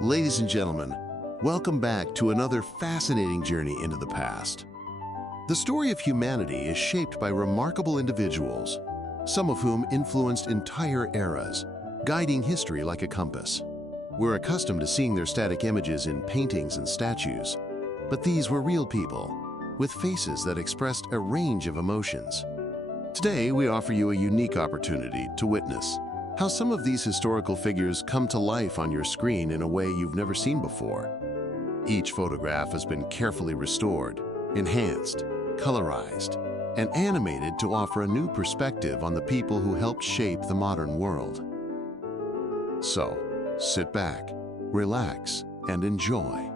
Ladies and gentlemen, welcome back to another fascinating journey into the past. The story of humanity is shaped by remarkable individuals, some of whom influenced entire eras, guiding history like a compass. We're accustomed to seeing their static images in paintings and statues, but these were real people, with faces that expressed a range of emotions. Today, we offer you a unique opportunity to witness how some of these historical figures come to life on your screen in a way you've never seen before. Each photograph has been carefully restored, enhanced, colorized, and animated to offer a new perspective on the people who helped shape the modern world. So, sit back, relax, and enjoy.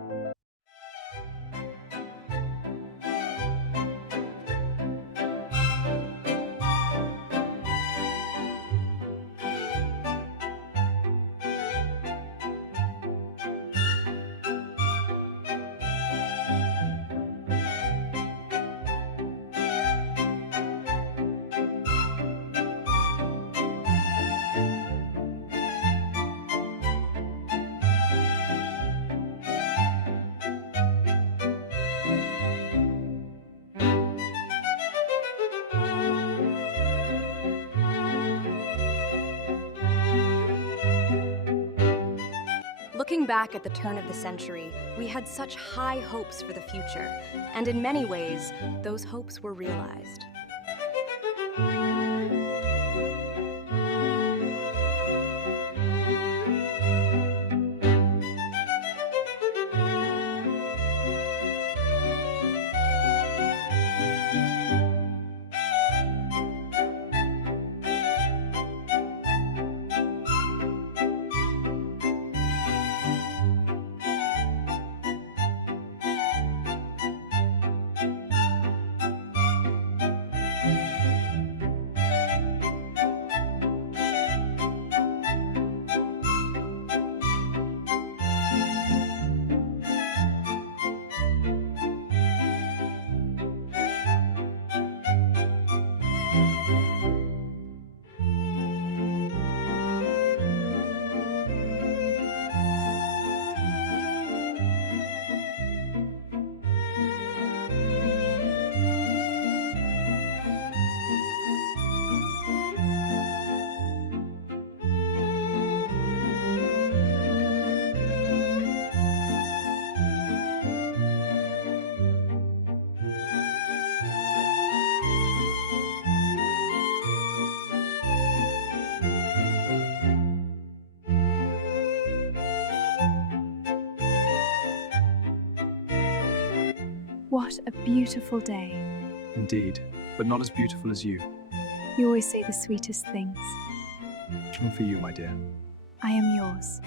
Looking back at the turn of the century, we had such high hopes for the future, and in many ways, those hopes were realized. What a beautiful day. Indeed, but not as beautiful as you. You always say the sweetest things. And for you, my dear. I am yours.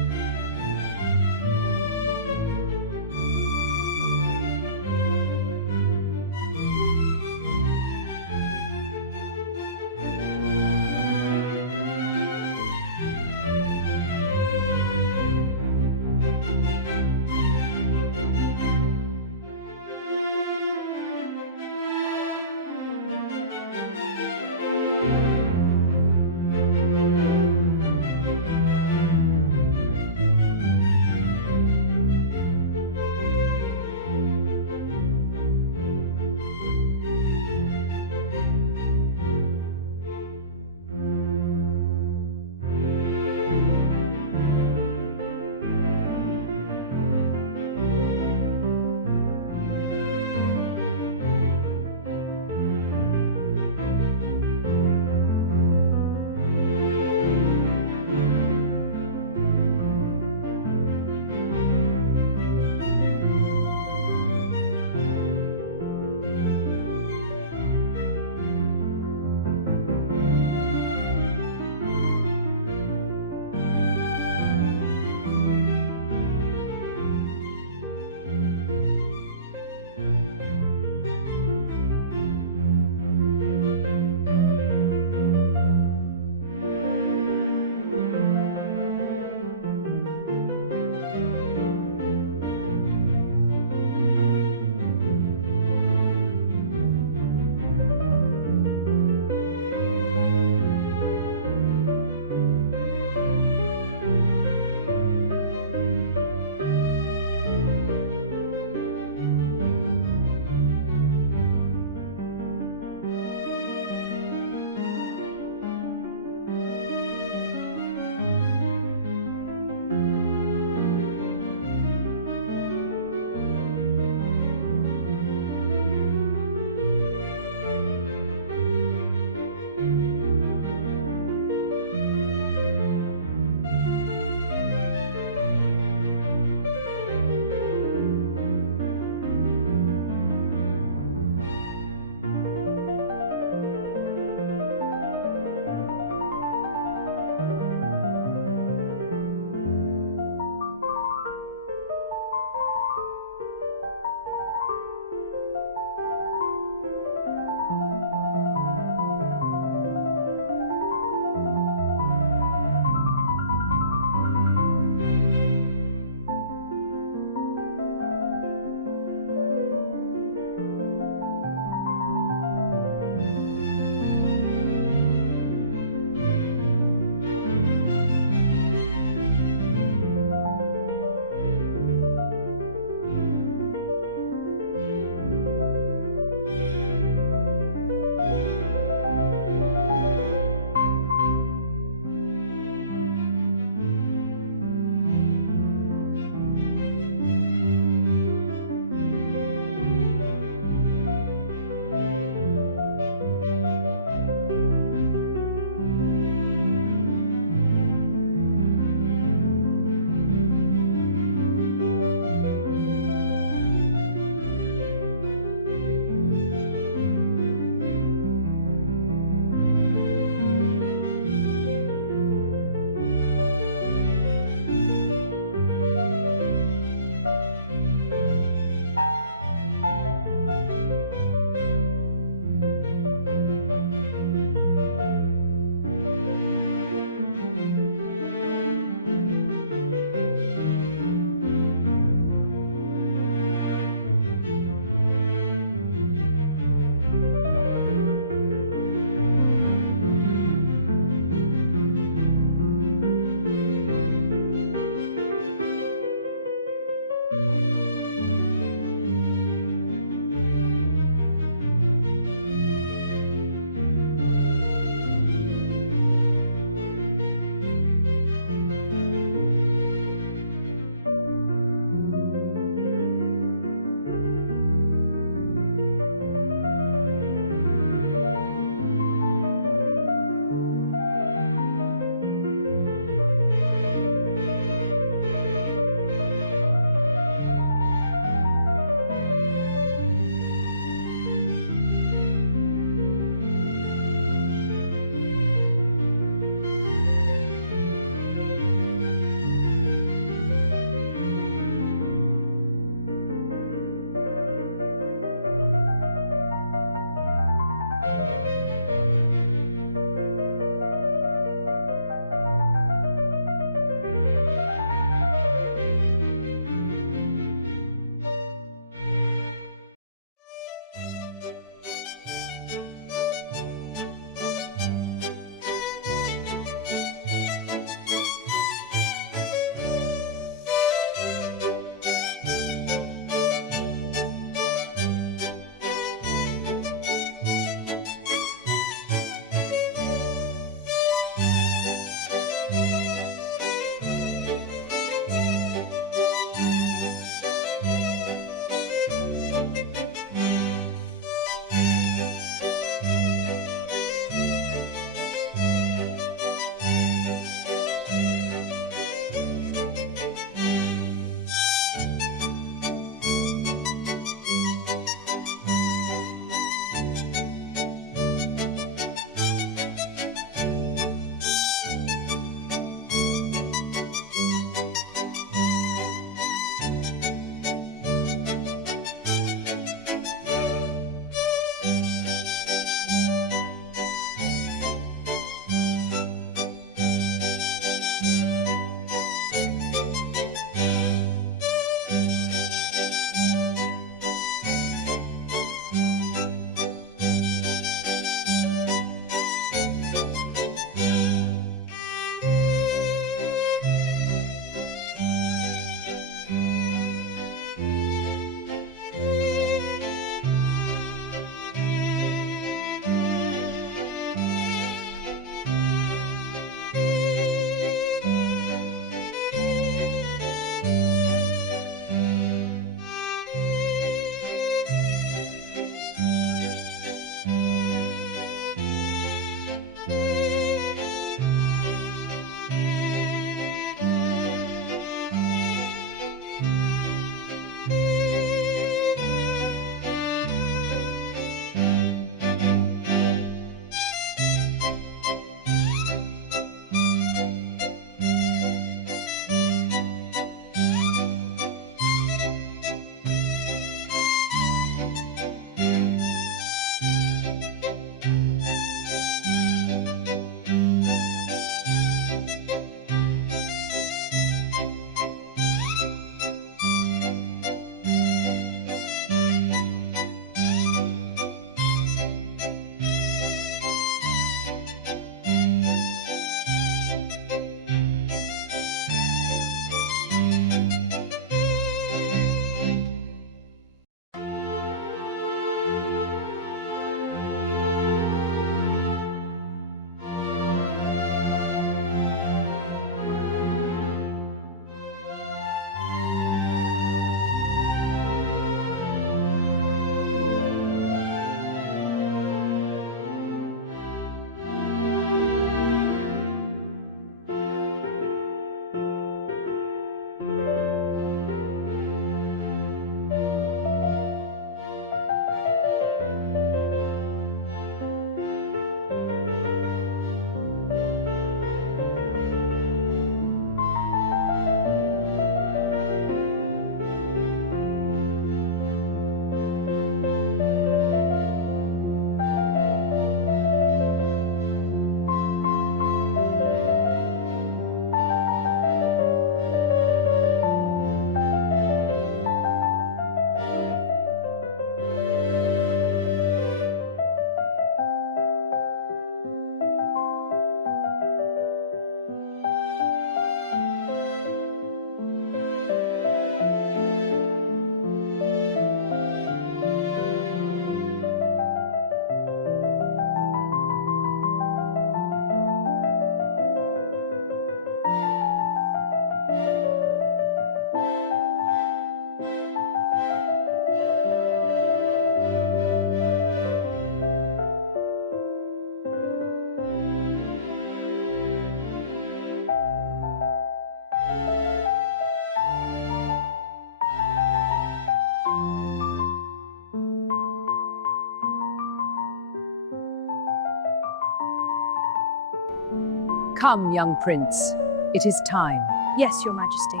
Come, young prince. It is time. Yes, Your Majesty.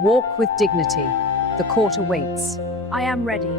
Walk with dignity. The court awaits. I am ready.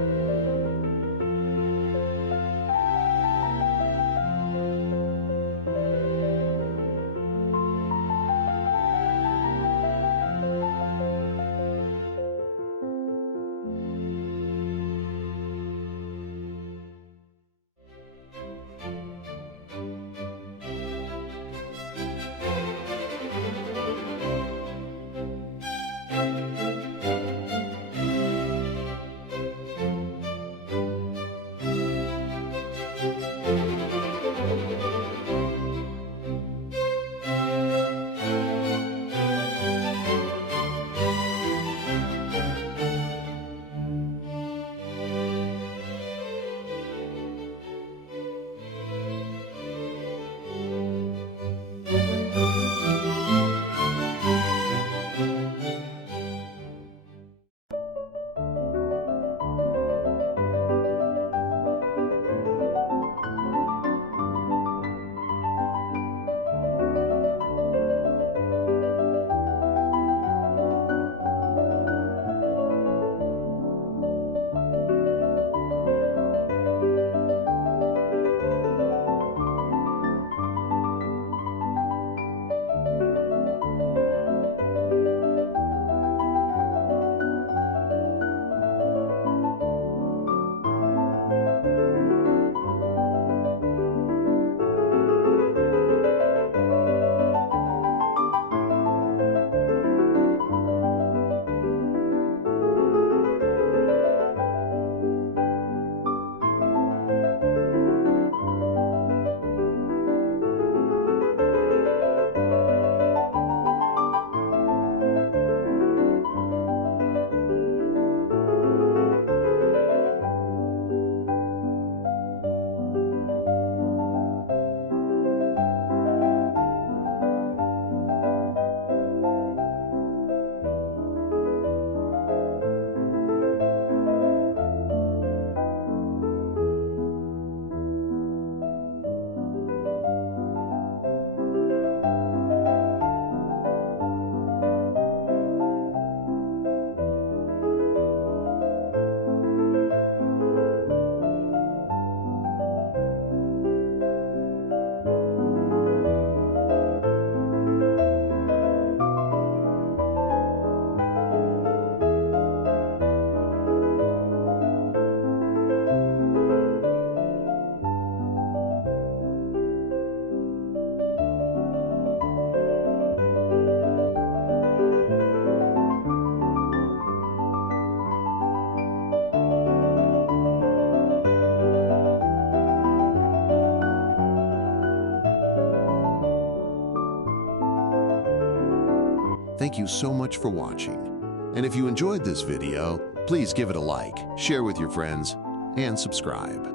Thank you so much for watching. And if you enjoyed this video, please give it a like, share with your friends, and subscribe.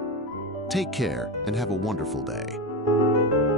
Take care and have a wonderful day.